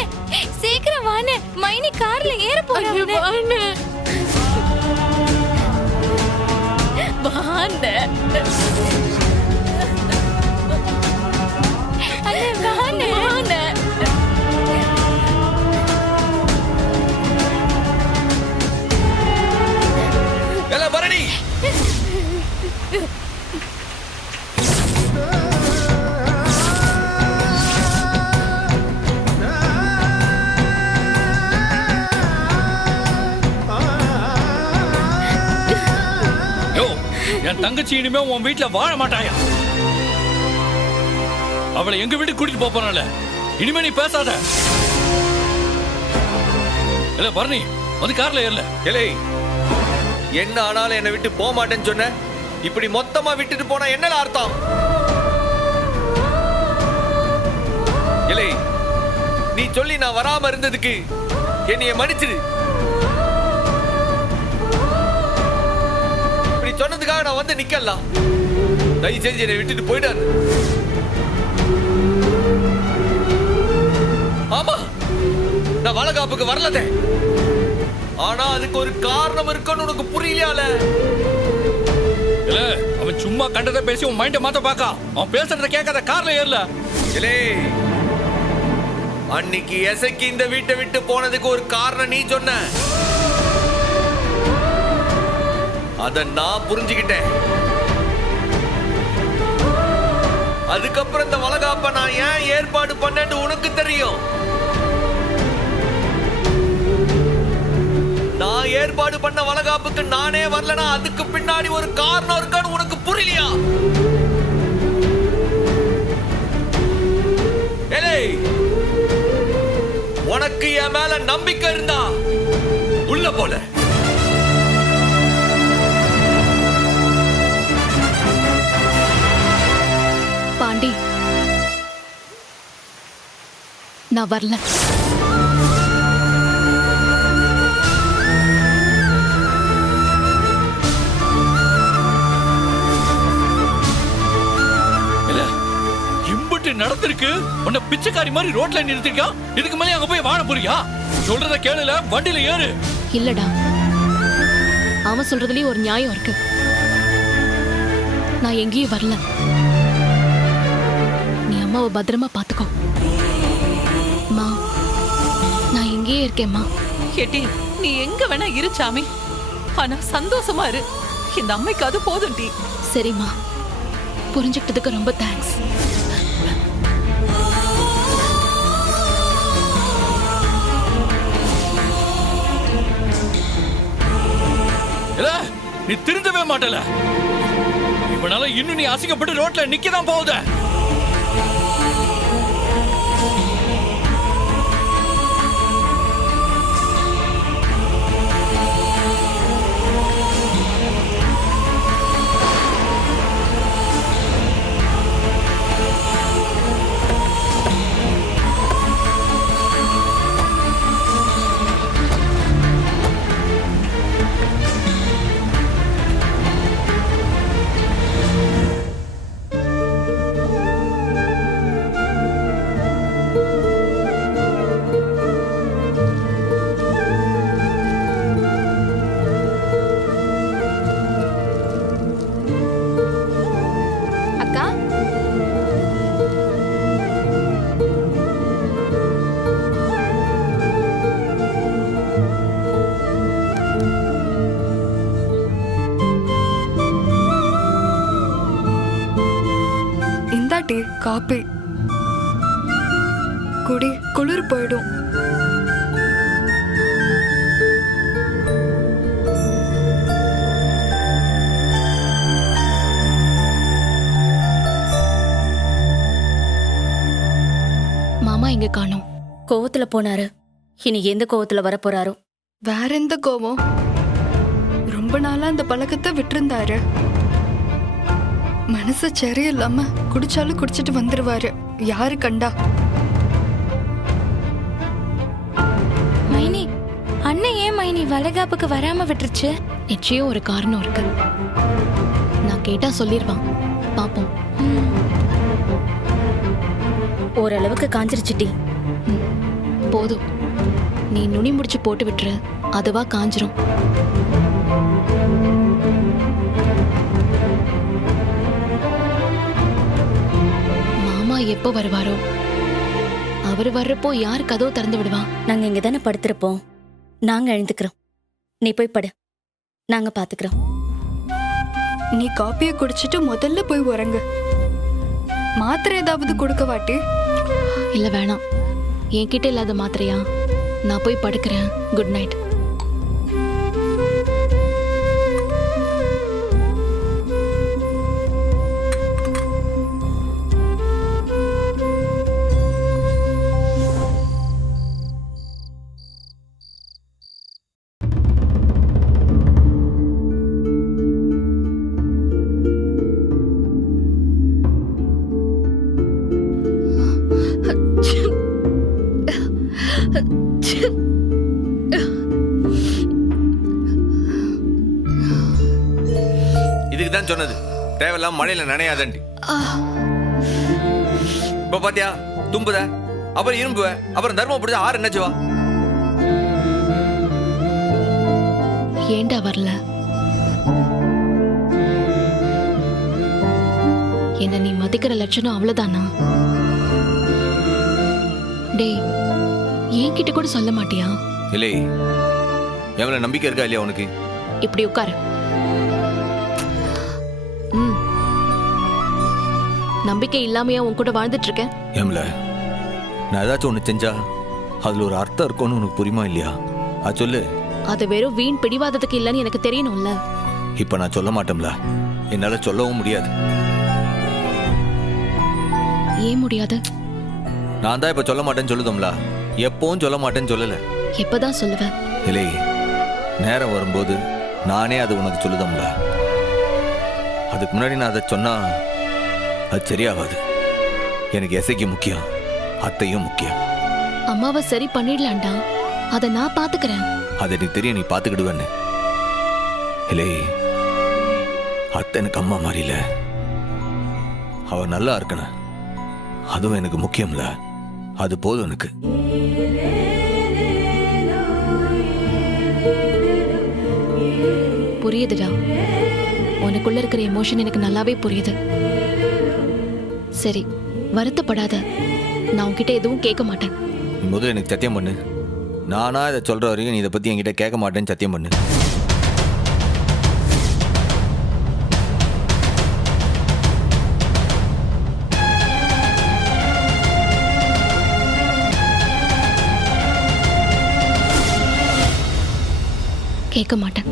அண்ணே சீக்கிரம் வாண்ணே, மைனி கார்ல ஏற போறாங்க. வாண்ணே வாண்ணே அண்ணே வாண்ணே வாண்ணே. எல்லாம் பரணி. என் தங்கச்சி இனிமே உன் வீட்டுல வாழ மாட்டாயா? அவளை எங்க வீட்டுக்கு கூட்டிட்டு போறானல, இனிமே நீ பேசாத. இல்ல பரணி வந்து கார்ல ஏறல. எலே என்ன ஆனாலும் என்னை விட்டு போக மாட்டேன்னு சொன்ன, இப்படி மொத்தமா விட்டுட்டு போனா என்னல அர்த்தம்? எலே நீ சொல்லி நான் வராம இருந்ததுக்கு என்னைய மன்னிச்சிடு. இப்படி சொன்னதுக்காக நான் வந்து நிக்கலாம். தயவு செஞ்சு என்னை விட்டுட்டு போயிடாது. ஆமா நான் வளகாப்புக்கு வரலதே, ஆனா அதுக்கு ஒரு காரணம் இருக்குன்னு உனக்கு புரியலையால? இல்ல அவன் சும்மா கண்டதை பேசி உன் மைண்ட மாத்த பாக்கா. அவன் பேசுறத கேட்காத கார்ல ஏறல. இலே அன்னைக்கு எசைக்கு இந்த வீட்டை விட்டு போனதுக்கு ஒரு காரணம் நீ சொன்ன, அத நான் புரிஞ்சுக்கிட்டேன். அதுக்கப்புறம் இந்த வளகாப்ப நான் ஏன் ஏற்பாடு பண்ணேன்னு உனக்கு தெரியும். நான் ஏற்பாடு பண்ண வளகாப்புக்கு நானே வரலனா அதுக்கு பின்னாடி ஒரு காரணம் இருக்கான்னு உனக்கு புரியலையா? ஏய் உனக்கு என் மேல நம்பிக்கை இருந்தா உள்ள போல. பாண்டி நான் வரல. நடந்திருக்கு. உன்னை பிச்சைக்காரி மாதிரி ரோட்ல நிறுத்திருக்கா. இதுக்கு மேலே அங்க போய் வாழ போறியா? சொல்றத கேளுல, வண்டியில ஏறு. இல்லடா, அவன் சொல்றதுலயும் ஒரு நியாயம் இருக்கு. நான் எங்கேயும் வரல. நீ அம்மாவை பத்திரமா பாத்துக்கோ. மா நான் எங்கேயே இருக்கேம்மா. கேட்டி நீ எங்க வேணா இரு சாமி, ஆனா சந்தோஷமா இரு. இந்த அம்மைக்கு அது போதும் டி. சரிம்மா, புரிஞ்சுக்கிட்டதுக்கு ரொம்ப தேங்க்ஸ். நீ திருந்தவே மாட்டல. இவனால இன்னும் நீ அசிங்கப்பட்டு ரோட்ல நிக்கதான் போகுத. காப்பி குடி, குளிர் போயிடும். மாமா எங்க காணோம்? கோவத்துல போனாரு. இனி எந்த கோவத்துல வர போறாரோ? வேற எந்த கோவம்? ரொம்ப நாளா அந்த பழக்கத்தை விட்டுருந்தாரு. மனசு சரியில்லாம குடிச்சாலும் குடிச்சிட்டு வந்துருவாரு, யாரு கண்டா. மைனி, அண்ணன் ஏன் மைனி வளகாப்புக்கு வராம விட்டுருச்சு? நிச்சயம் ஒரு காரணம் இருக்கு. நான் கேட்டா சொல்லிடுவான், பாப்போம். ஓரளவுக்கு காஞ்சிருச்சுட்டி. போதும். நீ நுனி முடிச்சு போட்டு விட்டுரு, அதுவா காஞ்சிரும். மாமா எப்போ வருவாரோ? அவர் வர்றப்போ யார் கதவு திறந்து விடுவா? நாங்க இங்க தானே படுத்திருப்போம். நாங்க எழுந்துக்கிறோம். நீ போய் படு, நாங்க பாத்துக்கிறோம். நீ காப்பியை குடிச்சிட்டு முதல்ல போய் உறங்கு. மாத்திரை ஏதாவது கொடுக்க வாட்டி? இல்ல வேணாம், என்கிட்ட இல்லாத மாத்திரையா? நான் போய் படுக்கிறேன். Good night. இதுக்கு தான் சொன்னது, தேவையில்லாம மழையில நனையாதண்டி. இப்ப பாத்தியா, தும்புத, அப்புறம் இரும்புவ, அப்புறம் தர்மம் பிடிச்சா ஆறு என்னச்சுவா? ஏண்டா வரல? என்ன நீ மதிக்கிற லட்சணம் அவ்வளவுதானா? டேய், என்கிட்ட கூட சொல்ல மாட்டியா? இல்லை, எவ்வளவு நம்பிக்கை இருக்கா இல்லையா உனக்கு? இப்படி உட்காரு. நம்பிக்கை இல்லாமையா உன் கூட வாழ்ந்துட்டு இருக்கேன்? ஏம்ல, நான் ஏதாச்சும் ஒண்ணு செஞ்சா அதுல ஒரு அர்த்தம் இருக்கும்னு உனக்கு புரியுமா இல்லையா? அது சொல்லு. அது வெறும் வீண் பிடிவாதத்துக்கு இல்லைன்னு எனக்கு தெரியணும்ல. இப்ப நான் சொல்ல மாட்டேன்ல, என்னால சொல்லவும் முடியாது. ஏன் முடியாது? நான் தான் இப்ப சொல்ல மாட்டேன்னு சொல்லுதோம்ல, எப்பவும் சொல்ல மாட்டேன்னு சொல்லல. எப்பதான் சொல்லுவ? இல்லை, நேரம் வரும்போது நானே அது உனக்கு சொல்லுதோம்ல. அதுக்கு முன்னாடி நான் அதை சொன்னா அது சரியாகாது. எனக்கு எசைக்கு முக்கியம், அத்தையும் முக்கியம். அம்மாவை சரி பண்ணிடலாம்டா, அதை நான் பாத்துக்கிறேன். அது எனக்கு தெரியும், நீ பாத்துக்கிடுவேன்னு. இல்லை, அத்தை எனக்கு அம்மா மாதிரி இல்ல, அவ நல்லா இருக்கணும், அதுவும் எனக்கு முக்கியம்ல. அது போதும் எனக்கு. புரியுதுடா, உனக்குள்ள இருக்கிற எமோஷன் எனக்கு நல்லாவே புரியுது. சரி, வருத்தப்படாத, நான் உன்கிட்ட எதுவும் கேட்க மாட்டேன். நீ முதல்ல எனக்கு சத்தியம் பண்ணு. நானா இதை சொல்ற வரைக்கும் நீ இதை பத்தி என்கிட்ட கேட்க மாட்டேன்னு சத்தியம் பண்ணு. கேட்க மாட்டேன்.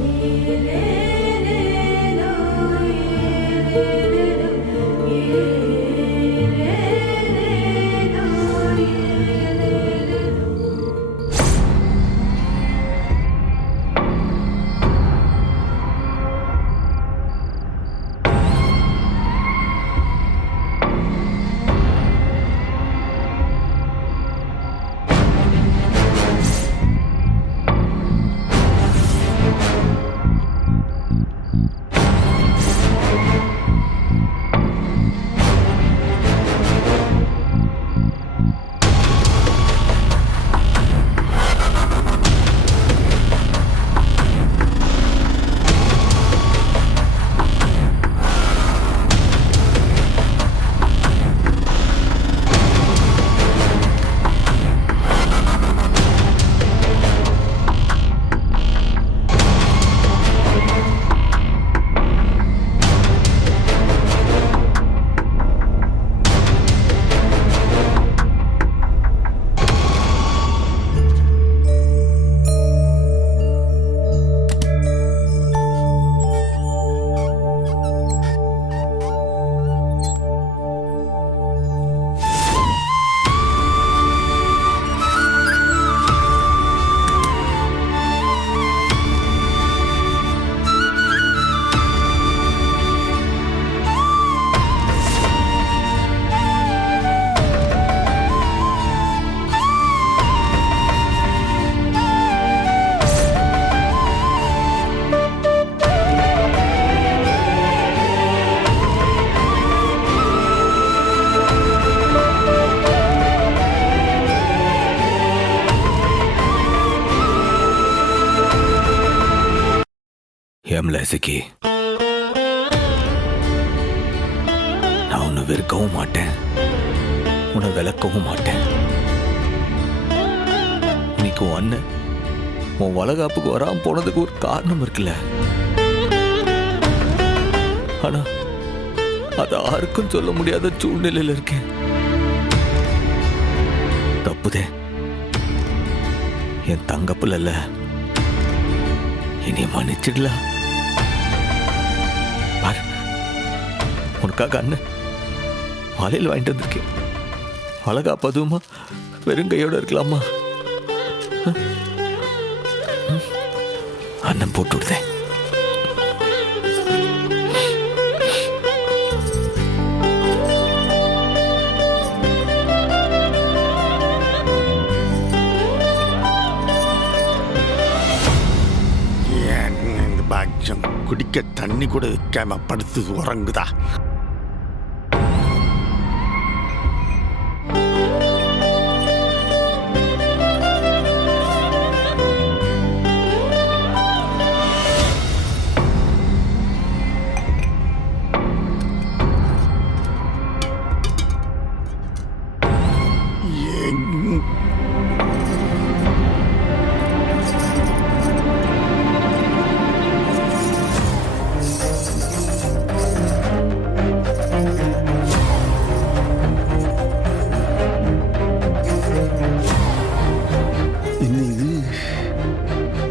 ஏம்லசிக்கு நான் உன்னை வெறுக்கவும் மாட்டேன், உன்னை விளக்கவும் மாட்டேன். இன்னைக்கு உன் அண்ணன் உன் வளகாப்புக்கு வராம போனதுக்கு ஒரு காரணம் இருக்குல்ல. ஆனா அது யாருக்கும் சொல்ல முடியாத சூழ்நிலையில இருக்கேன். தப்புதே, என் தங்கப்புல இனி மன்னிச்சிடல. பாரு, உனக்காக அண்ணன் வளையல் வாங்கிட்டு வந்திருக்கேன். வளகாப்பு அதுவுமா வெறுங்கையோட இருக்கலாமா? அண்ணன் போட்டு விடுதேன். இந்த பாக்கியம் குடிக்க தண்ணி கூட வைக்காம படுத்து உறங்குதா?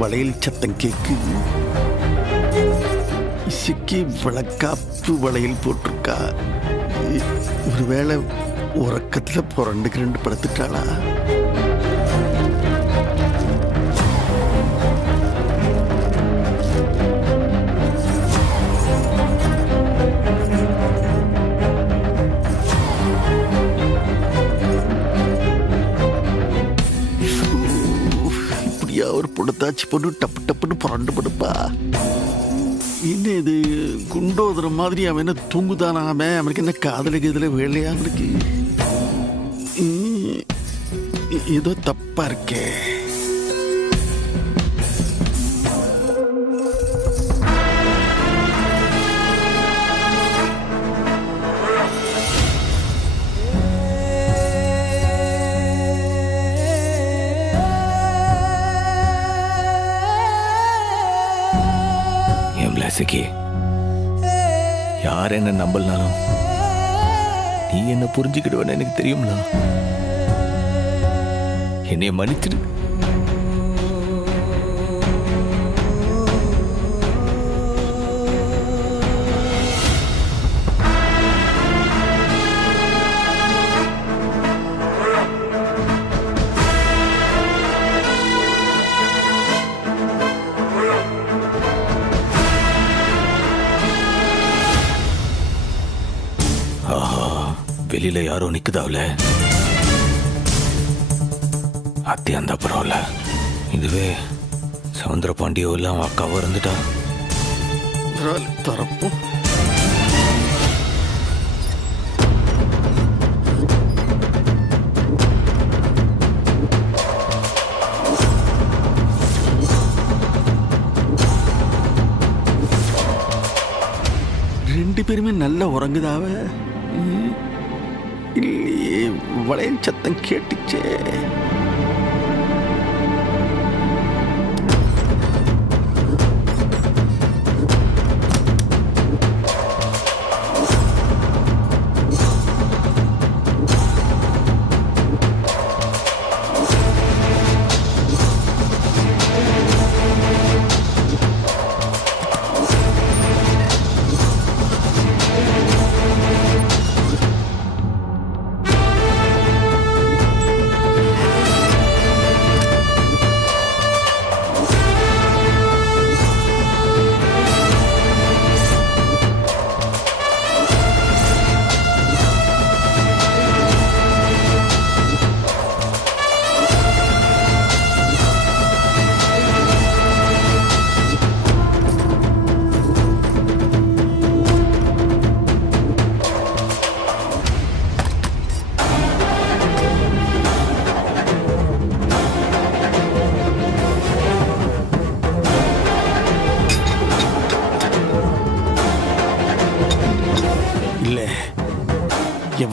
வளையல் சத்தம் கேக்குது. இசைக்கு வளக்காப்பு வளையல் போட்டிருக்கா. ஒருவேளை உறக்கத்துல புரண்டுக்கு 2 படுத்துட்டாளா? ஒரு பொடுத்தாச்சு பொண்ணு டப்பு டப்புன்னு புரண்டு படுப்பா. என்ன இது குண்டோதர மாதிரி? அவன் என்ன தூங்குதானாம? அவனுக்கு என்ன காதல கீதல வேலையா? அவனுக்கு ஏதோ தப்பா இருக்கே. யார் என்ன நம்பலனாலும் நீ என்ன புரிஞ்சுக்கிடுவேன்னு எனக்கு தெரியும்ல. என்னைய மன்னிச்சிடு. வெளியில யாரோ நிக்குதாவில. அத்தி அந்த பரவாயில்ல. இதுவே சவுந்தர பாண்டியோ எல்லாம் அக்காவோ இருந்துட்டா தரப்பும். ரெண்டு பேருமே நல்லா உறங்குதாவ. இல்லையே, வளையல் சத்தம் கேட்டுச்சே.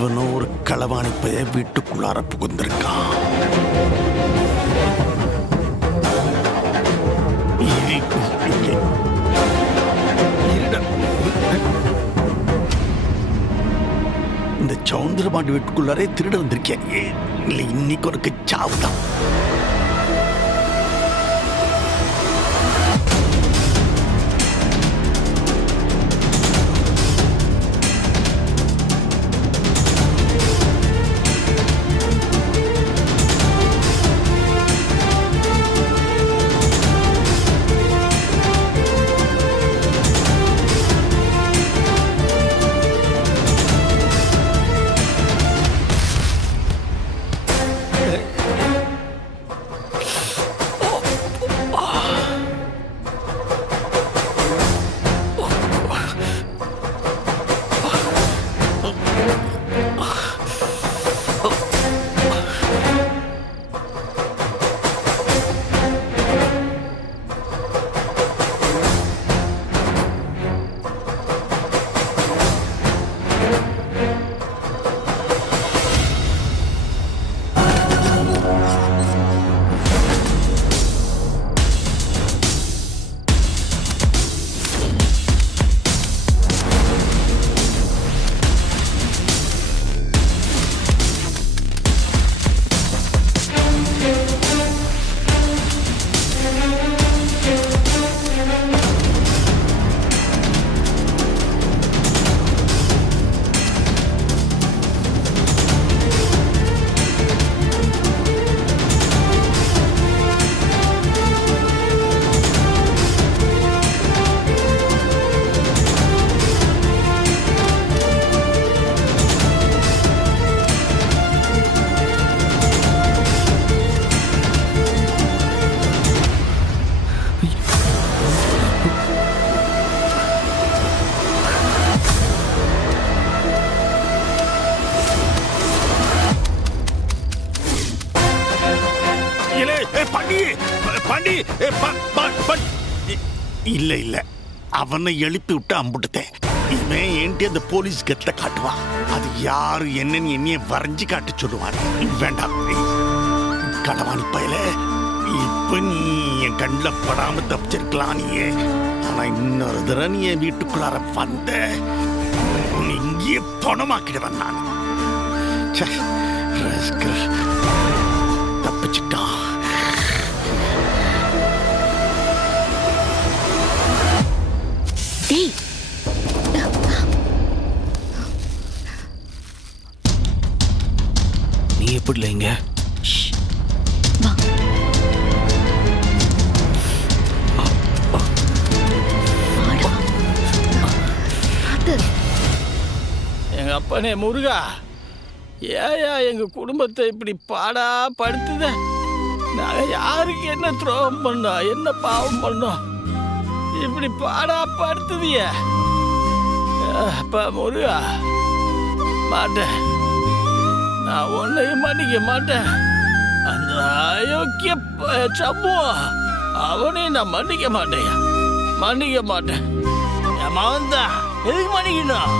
எவனோ ஒரு களவாணி பைய வீட்டுக்குள்ளார புகுந்திருக்கான். இந்த சவுந்தரபாண்டி வீட்டுக்குள்ளாரே திருட வந்திருக்கேன். இல்லை, இன்னைக்கு உனக்கு சாவுதான். இல்ல இல்ல, அவனை எழுப்பி விட்டு அம்புட்டேன். இவன் ஏன்டி அந்த போலீஸ் கெத்த காட்டுவான். அது யாரு என்னன்னு என்னைய வரைஞ்சு காட்டு சொல்லுவான். வேண்டாம் களவாணி பயல, இப்ப நீ என் கண்ணில் படாம தப்பிச்சிருக்கலாம் நீயே. ஆனா இன்னொரு தடவை நீ என் வீட்டுக்குள்ளார வந்த இங்கேயே பணமாக்கிடுவேன் நான். தப்பிச்சுட்டான். நீ எப்படி இல்லைங்க? எங்க அப்பனே முருகா, ஏயா எங்க குடும்பத்தை இப்படி பாடா படுத்துத? நாங்க யாருக்கு என்ன துரோகம் பண்ணோம், என்ன பாவம் பண்ணோம், இப்படி பாடா படுத்துதிய? அப்பா முருகா, மாட்டேன், நான் ஒன்னையும் மன்னிக்க மாட்டேன். அந்த அயோக்கிய சம்புவம் அவனையும் நான் மன்னிக்க மாட்டேன், மன்னிக்க மாட்டேன். என் மகன் தான், எதுக்கு மன்னிக்கணும்?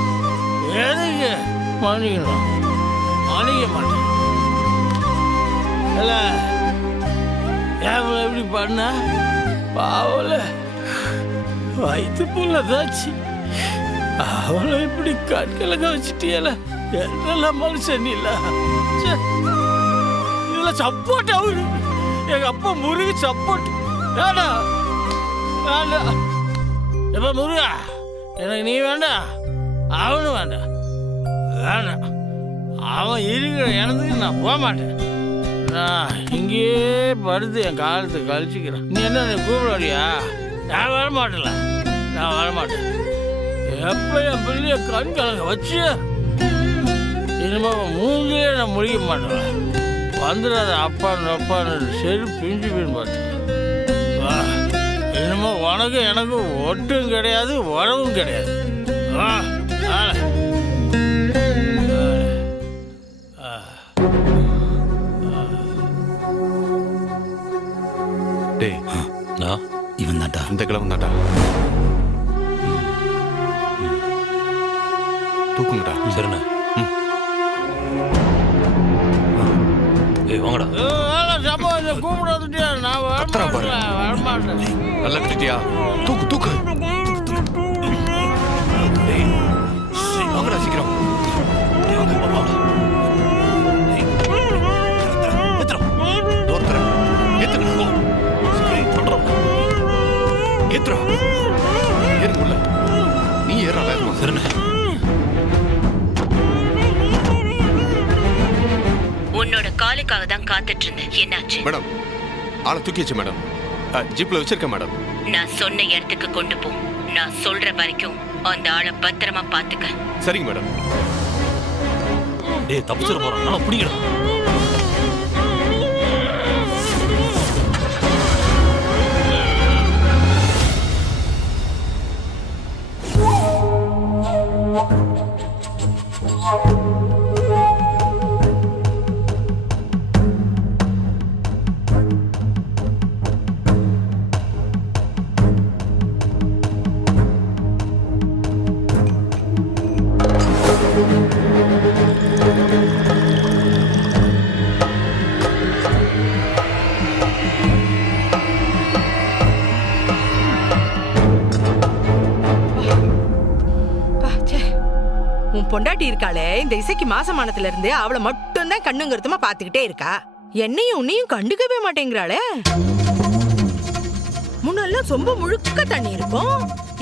எதுக்கு மன்னிக்கணும்? மன்னிக்க மாட்டேன். இல்ல ஏன் எப்படி பண்ண? பாவல வயிற்று புள்ள தாச்சு, அவளை இப்படி கண்கலங்க வச்சுட்டியல. என்னெல்லாம் மனுஷன் இல்ல. இதுல சப்போர்ட் அவரு எங்க அப்பா முருகு சப்போர்ட். வேணா வேண்டா. எப்ப முருகா, எனக்கு நீ வேண்டாம், அவனும் வேண்டாம். வேண்டாம், அவன் இருக்கிற இடத்துக்கு நான் போக மாட்டேன். நான் இங்கேயே படுத்து என் காலத்தை கழிச்சுக்கிறேன். நீ என்ன கூப்பிடாடியா? நான் வரமாட்டேன்ல, நான் வரமாட்டேன். எப்ப என் பிள்ளைய கண் கலங்க வச்சு இனிமே மூஞ்சிலே நான் முடிக்க மாட்டேன். வந்துடாத அப்பான்னு சரி பிஞ்சு பின் பார்த்து. இனிமே உனக்கு எனக்கு ஒட்டும் கிடையாது, உறவும் கிடையாது. டேய், இவன் தாண்டா, இந்த கிழவன் தாண்டா. தூக்குங்கடா. சரிண்ணா. டேய் வாங்கடா. கூப்பிட வந்துட்டியா? நான் வரமாட்டேன். நல்லா கட்டிட்டியா? தூக்கு தூக்கு. டேய் வாங்கடா சீக்கிரம். டேய் வாங்க வாங்கடா. ஏத்துறா. டோர் தர. ஏத்துங்க போ. பண்றா. ஏத்துறா. ஏறுங்க. நீ ஏறா வேகமா. சரிண்ணே. உன்னோட காலுக்காக தான் காத்துட்டு இருந்தேன். என்னாச்சு? மேடம் ஆளை தூக்கிச்சு மேடம். ஜீப்ல வச்சிருக்கேன் மேடம். நான் சொன்ன இடத்துக்கு கொண்டு போ. நான் சொல்ற வரைக்கும் அந்த ஆளை பத்திரமா பாத்துக்க. சரிங்க மேடம். டேய் தப்பிச்சிர போறான். நான் புடிங்கடா. உன் பொண்டாட்டி இருக்காளே, இந்த இசைக்கு மாசமானத்துல இருந்து அவளை மட்டும் தான் கண்ணுங்கருத்துமா பாத்துக்கிட்டே இருக்கா. என்னையும் உன்னையும் கண்டுக்கவே மாட்டேங்கிறாளே. முன்னெல்லாம் சொம்ப முழுக்க தண்ணி இருக்கும்,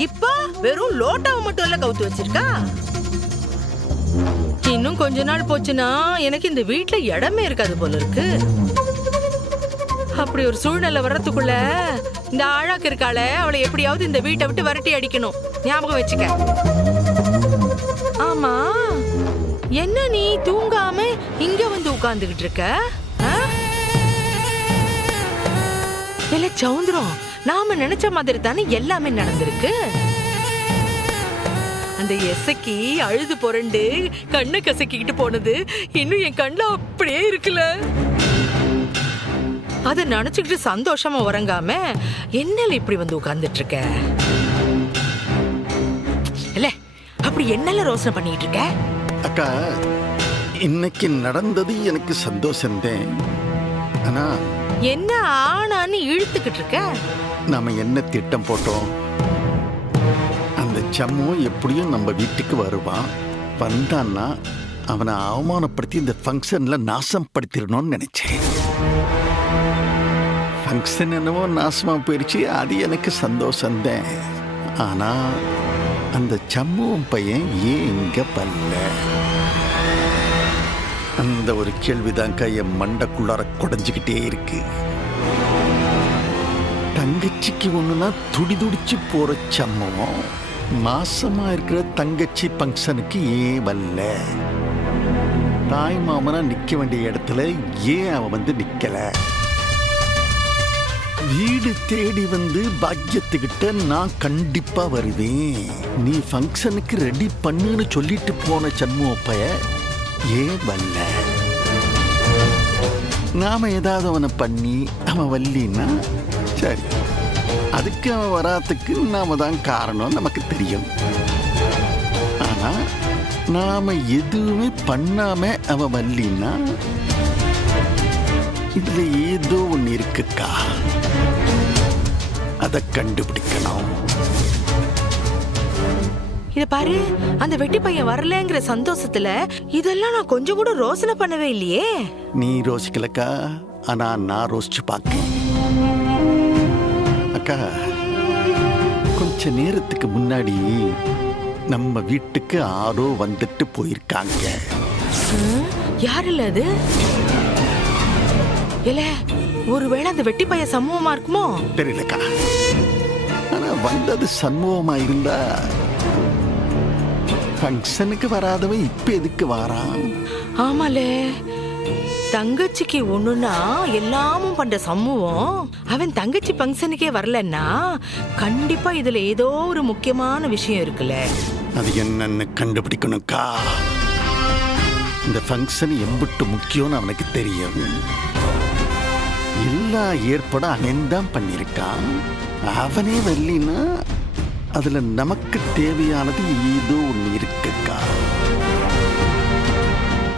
இப்ப வெறும் லோட்டாவை மட்டும் எல்லாம் கவுத்து வச்சிருக்கா. இன்னும் கொஞ்ச நாள் போச்சுன்னா எனக்கு இந்த வீட்டுல இடமே இருக்காது போல இருக்கு. அப்படி ஒரு சூழ்நிலை வர்றதுக்குள்ள இந்த ஆழாக்கு இருக்காளே, அவளை எப்படியாவது இந்த வீட்டை விட்டு விரட்டி அடிக்கணும். ஞாபகம் வச்சுக்க. ஆமா, என்ன நீ தூங்காம இங்க வந்து உட்கார்ந்துகிட்டு இருக்க? இல்ல சௌந்தரம், நாம நினைச்ச மாதிரி தானே எல்லாமே நடந்திருக்கு. அந்த எசக்கி அழுது புரண்டு கண்ணை கசக்கிக்கிட்டு போனது இன்னும் என் கண்ணுல அப்படியே இருக்குல்ல. அத நினைச்சுக்கிட்டு சந்தோஷமா உறங்காம என்னல இப்படி வந்து உட்கார்ந்துட்டு இருக்க? இல்ல அப்படி என்னல ரோசனை பண்ணிட்டு இருக்க? அக்கா, இன்னைக்கு நடந்தது எனக்கு சந்தோஷம்தான். ஆனா என்ன ஆனான்னு இழுத்துக்கிட்டு இருக்க? நாம என்ன திட்டம் போட்டோம்? அந்த சம்மு எப்படியும் நம்ம வீட்டுக்கு வருவான். வந்தான்னா அவனை அவமானப்படுத்தி இந்த ஃபங்க்ஷன்ல நாசம் படுத்திடணும்னு நினைச்சேன். ஃபங்க்ஷன் என்னவோ நாசமா போயிடுச்சு, அது எனக்கு சந்தோஷம்தான். ஆனா அந்த சம்முவும் பையன் ஏன் இங்க வரல? அந்த ஒரு கேள்விதாங்க என் மண்டைக்குள்ளார குடைஞ்சுக்கிட்டே இருக்கு. தங்கச்சிக்கு ஒண்ணுனா துடி துடிச்சு போற சம்முவும் மாசமா இருக்கிற தங்கச்சி ஃபங்க்ஷனுக்கு ஏன் வரல? தாய் மாமனா நிக்க வேண்டிய இடத்துல ஏன் அவன் வந்து நிக்கல? வீடு தேடி வந்து பாக்கியத்துக்கிட்ட நான் கண்டிப்பா வருவேன், நீ ஃபங்க்ஷனுக்கு ரெடி பண்ணுன்னு சொல்லிட்டு போன சண்முகப்பைய ஏன் வரல? நாம ஏதாவது அவனை பண்ணி அவன் வரலின்னா சரி, அதுக்கு அவன் வராதுக்கு நாம தான் காரணம் நமக்கு தெரியும். ஆனா நாம எதுவுமே பண்ணாம அவன் வரலின்னா இதுல ஏதோ ஒண்ணு இருக்குக்கா, அதை கண்டுபிடிக்கணும். இத பாரு, அந்த வெட்டி பையன் வரலங்கிற சந்தோஷத்துல இதெல்லாம் நான் கொஞ்சம் கூட ரோசனை பண்ணவே இல்லையே. நீ ரோசிக்கலக்கா, ஆனா நான் ரோசிச்சு பார்க்க. அக்கா, கொஞ்ச நேரத்துக்கு முன்னாடி நம்ம வீட்டுக்கு ஆரோ வந்துட்டு போயிருக்காங்க. யாருல்ல அது? இல்ல ஒருவேளை அந்த வெட்டி பையன் சமூகமா இருக்குமோ? தெரியலக்கா, ஆனா வந்தது சண்முகமா இருந்தா ஃபங்க்ஷனுக்கு வராதவன் இப்ப எதுக்கு வாரான்? ஆமாலே, தங்கச்சிக்கு ஒண்ணுன்னா எல்லாமும் பண்ற சமூகம் அவன் தங்கச்சி ஃபங்க்ஷனுக்கே வரலன்னா கண்டிப்பா இதுல ஏதோ ஒரு முக்கியமான விஷயம் இருக்குல்ல. அது என்னன்னு கண்டுபிடிக்கணும்க்கா. இந்த ஃபங்க்ஷன் எம்பிட்டு முக்கியம்னு அவனுக்கு தெரியும். எல்லா ஏற்பாடும் அவன் தான் பண்ணியிருக்கான். அவனே வரலின்னா அதுல நமக்கு தேவையானது ஏதோ ஒண்ணு இருக்குக்கா.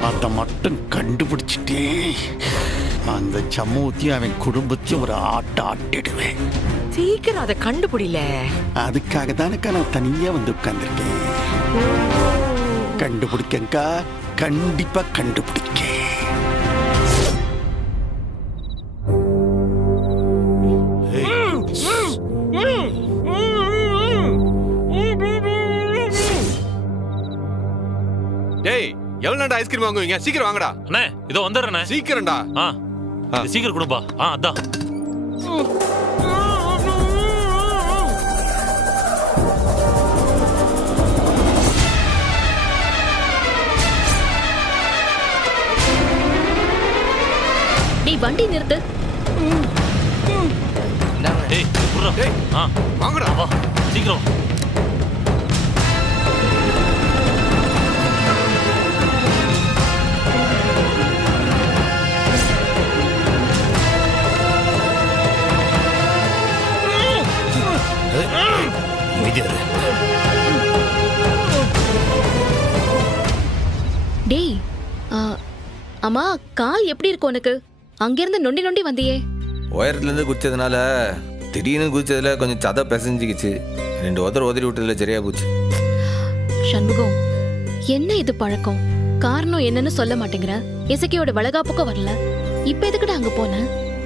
அதை மட்டும் கண்டுபிடிச்சிட்டே அந்த சமூகத்தையும் அவன் குடும்பத்தையும் ஒரு ஆட்டிடுவேன். சீக்கிரம் அதை கண்டுபிடில. அதுக்காக தானக்கா நான் தனியா வந்து உட்கார்ந்துருக்கேன். கண்டுபிடிக்கங்கா, கண்டிப்பா கண்டுபிடிக்க. டேய் எவ்வளவு நேரம் ஐஸ்கிரீம் வாங்குவீங்க? சீக்கிரம் வாங்கடா. அண்ணே இதோ வந்துடுறேண்ணே. சீக்கிரம்டா. சீக்கிரம் கொடுப்பா. அதான் நீ வண்டி நிறுத்து. டேய் புர்ரா. டேய் வாங்கடா. வா சீக்கிரம். டேய் அம்மா, கால் எப்படி இருக்கு உனக்கு? அங்கிருந்து நொண்டி நொண்டி வந்தியே. உயரத்துல இருந்து குதிச்சதுனால திடீர்னு குதிச்சதுல கொஞ்சம் சதை பிசைஞ்சிக்கிச்சு. 2 உதறி விட்டதுல சரியா போச்சு. சண்முகம், என்ன இது பழக்கம்? காரணம் என்னன்னு சொல்ல மாட்டேங்கிற. இசக்கியோட வளகாப்புக்கும் வரல. இப்ப எதுக்குடா அங்க போன?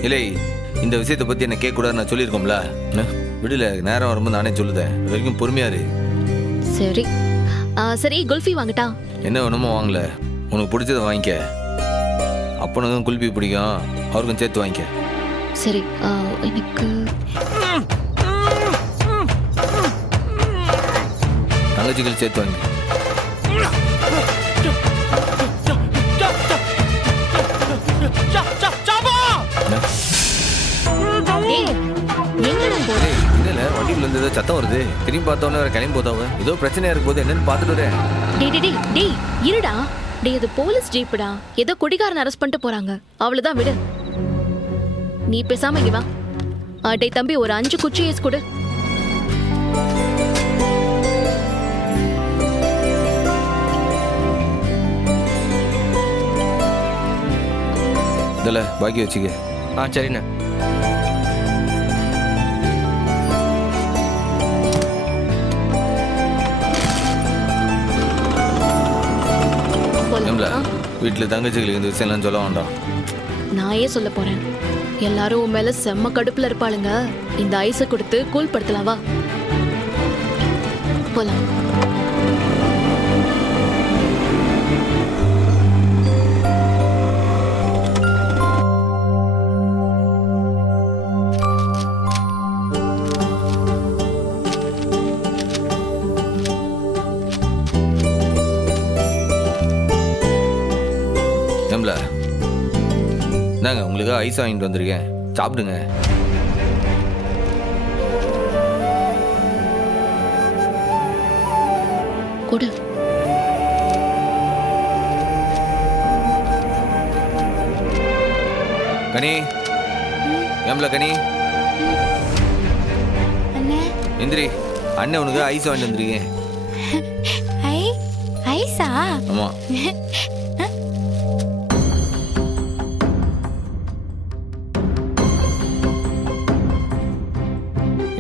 இல்லை, இந்த விஷயத்தை பத்தி என்ன கேட்க கூடாது நான் சொல்லியிருக்கோம்ல. விடல, நேரம் வரும்போது நானே சொல்லுதேன். இது வரைக்கும் பொறுமையாரு. சரி சரி, குல்ஃபி வாங்கட்டா? என்ன வேணுமோ வாங்கல, உனக்கு பிடிச்சதை வாங்கிக்க. அப்பனுக்கும் குல்ஃபி பிடிக்கும், அவருக்கும் சேர்த்து வாங்கிக்க. சரி எனக்கு தங்கச்சிகள் சேர்த்து வாங்கி. வண்டிக்குள்ள இருந்து ஏதோ சத்தம் வருது. திரும்பி பார்த்தோன்னே வேற கிளம்பி போதாவ. ஏதோ பிரச்சனையா இருக்கும் போது என்னன்னு பார்த்துட்டு வரேன். டேய் இருடா. டேய் இது போலீஸ் ஜீப்டா. ஏதோ குடிகாரன் அரெஸ்ட் பண்ணிட்டு போறாங்க. அவ்வளவுதான், விடு. நீ பேசாம இங்க வா. டேய் தம்பி, ஒரு 5 குச்சி ஏஸ் கொடு. இதல பாக்கி வச்சுக்க. சரிண்ணா. வீட்டுல தங்கச்சிகளுக்கு இந்த விஷயம்லாம் சொல்ல வேண்டாம். நான் ஏன் சொல்ல போறேன்? எல்லாரும் உன் மேல செம்ம கடுப்புல இருப்பாளுங்க. இந்த ஐஸை கொடுத்து கூல் படுத்தலாம், வா போலாம். நாங்க உங்களுக்கு ஐஸ் வாங்கிட்டு வந்திருக்கேன், சாப்பிடுங்க. கொடு. கனி, ஏம்ல கனி, எந்திரி. அண்ணன் உனக்கு ஐஸ் வாங்கிட்டு வந்திருக்கேன். ஐஸா? ஆமா.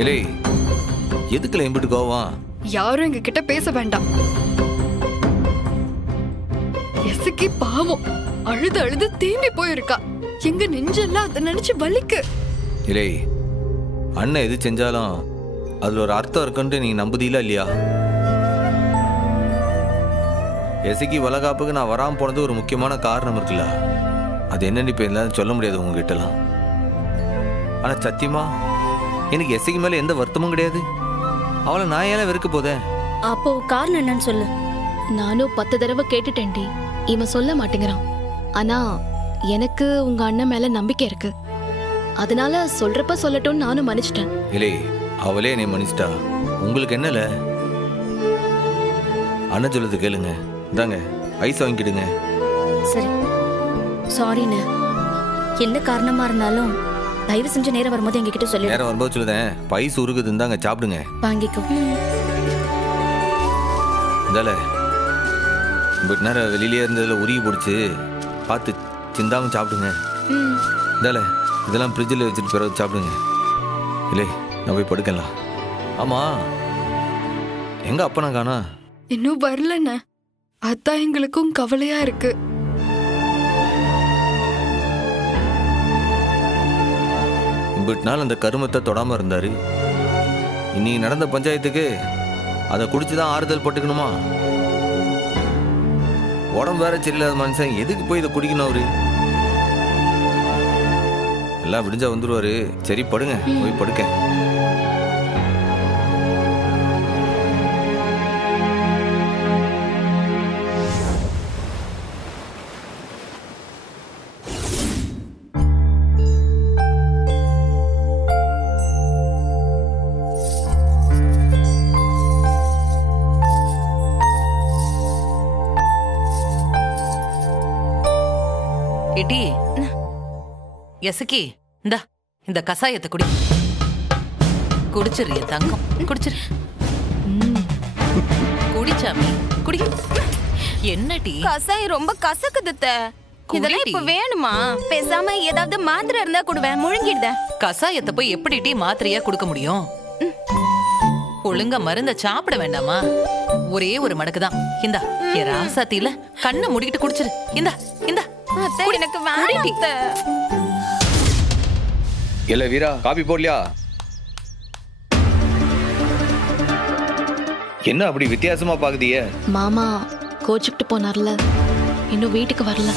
இல்லை, எதுக்குல எம்பிட்டு கோவம்? யாரும் எங்க கிட்ட பேச வேண்டாம். எசுக்கி பாவம் அழுது அழுது தேம்பி போயிருக்கா. எங்க நெஞ்செல்லாம் அதை நினைச்சு வலிக்கு. இல்லை, அண்ணன் எது செஞ்சாலும் அதுல ஒரு அர்த்தம் இருக்குன்ட்டு நீங்க நம்புதீங்களா இல்லையா? எசுக்கி வளகாப்புக்கு நான் வராம போனது ஒரு முக்கியமான காரணம் இருக்குல்ல. அது என்னன்னு இப்ப எல்லாரும் சொல்ல முடியாது உங்ககிட்டலாம். ஆனா சத்தியமா எனக்கு எஸ்ஐக்கு மேல எந்த வருத்தமும் கிடையாது. அவளை நான் ஏன் வெறுக்க போதேன்? அப்போ காரணம் என்னன்னு சொல்லு. நானும் 10 தடவை கேட்டுட்டேன்டி, இவன் சொல்ல மாட்டேங்கிறான். ஆனா எனக்கு உங்க அண்ணன் மேல நம்பிக்கை இருக்கு. அதனால சொல்றப்ப சொல்லட்டும் நானும் மன்னிச்சிட்டேன். இல்லை, அவளே என்னை மன்னிச்சிட்டா. உங்களுக்கு என்னல? அண்ணன் சொல்லுது கேளுங்க. இந்தாங்க ஐஸ் வாங்கிடுங்க. சரி, சாரிண்ணே. எந்த காரணமா இருந்தாலும் தயவு செஞ்சு நேரம் வரும்போது எங்ககிட்ட சொல்லு. நேரம் வரும்போது சொல்லுதேன். பைஸ் உருக்குது, இந்தாங்க சாப்பிடுங்க. வாங்கிக்கோ. இந்தால பட் நேரம் வெளியிலே இருந்ததுல உருகி போடுச்சு. பார்த்து சிந்தாம சாப்பிடுங்க. இதால இதெல்லாம் ஃப்ரிட்ஜில் வச்சுட்டு பிறகு சாப்பிடுங்க. இல்லை நான் போய் படுக்கலாம். ஆமாம் எங்க அப்பனா காணா? இன்னும் வரலண்ணே. அதான் எங்களுக்கும் கவலையா இருக்கு. இம்பிட்டு நாள் அந்த கருமத்தை தொடாமல் இருந்தார். இன்னைக்கு நடந்த பஞ்சாயத்துக்கு அதை குடிச்சு தான் ஆறுதல் பட்டுக்கணுமா? உடம்பு வேற சரியில்லாத மனுஷன் எதுக்கு போய் இதை குடிக்கணும் அவரு? எல்லாம் விடிஞ்சா வந்துருவாரு. சரி படுங்க, போய் படுக்க. எடி எசக்கி, இந்த கசாயத்தை குடி. குடிச்சிரு என் தங்கம், குடிச்சிரு. குடிச்சாமி குடி. என்னடி கசாயம் ரொம்ப கசக்குது அத்தை. இதெல்லாம் இப்ப வேணுமா? பேசாம ஏதாவது மாத்திரை இருந்தா குடுவேன், முழுங்கிடுதேன். கசாயத்தை போய் எப்படி டீ மாத்திரையா கொடுக்க முடியும்? ஒழுங்கா மருந்த சாப்பிட வேண்டாமா? ஒரே ஒரு மடக்குதான். இந்தா என் ராசாத்தில கண்ணை மூடிக்கிட்டு குடிச்சிரு. இந்தா இந்தா. அத்தை எனக்கு வேண்டாம் அத்தை. இல்ல வீரா, காபி போடலையா? என்ன அப்படி வித்தியாசமா பாக்குதிய? மாமா கோச்சுக்கிட்டு போனார்ல, இன்னும் வீட்டுக்கு வரல.